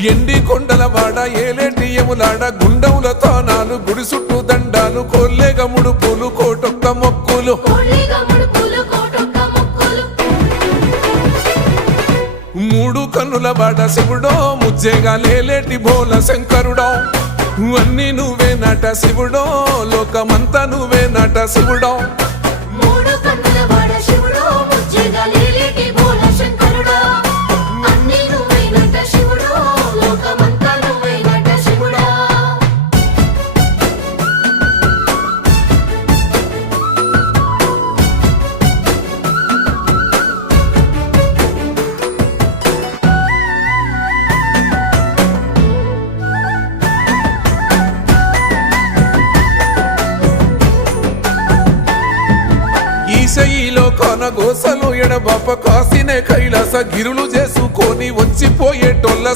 ఎండి కొండల వాడ ఏలేటి యములాడ గుండముల తానాలు గుడి చుట్టూ దండాలు కొల్లేగ ముడుపులు కోటొక్క మొక్కులు మూడు కన్నుల వాడ శివుడో ముజ్జేగా లేలేటి బోల శంకరుడో అన్ని నువ్వే నట శివుడో లోకమంతా నువ్వే నట శివుడో ఈశయిలో కొనగోసలు ఎడబాప కాసినే కైలాస గిరులు చేసుకొని వచ్చిపోయేటోళ్ళ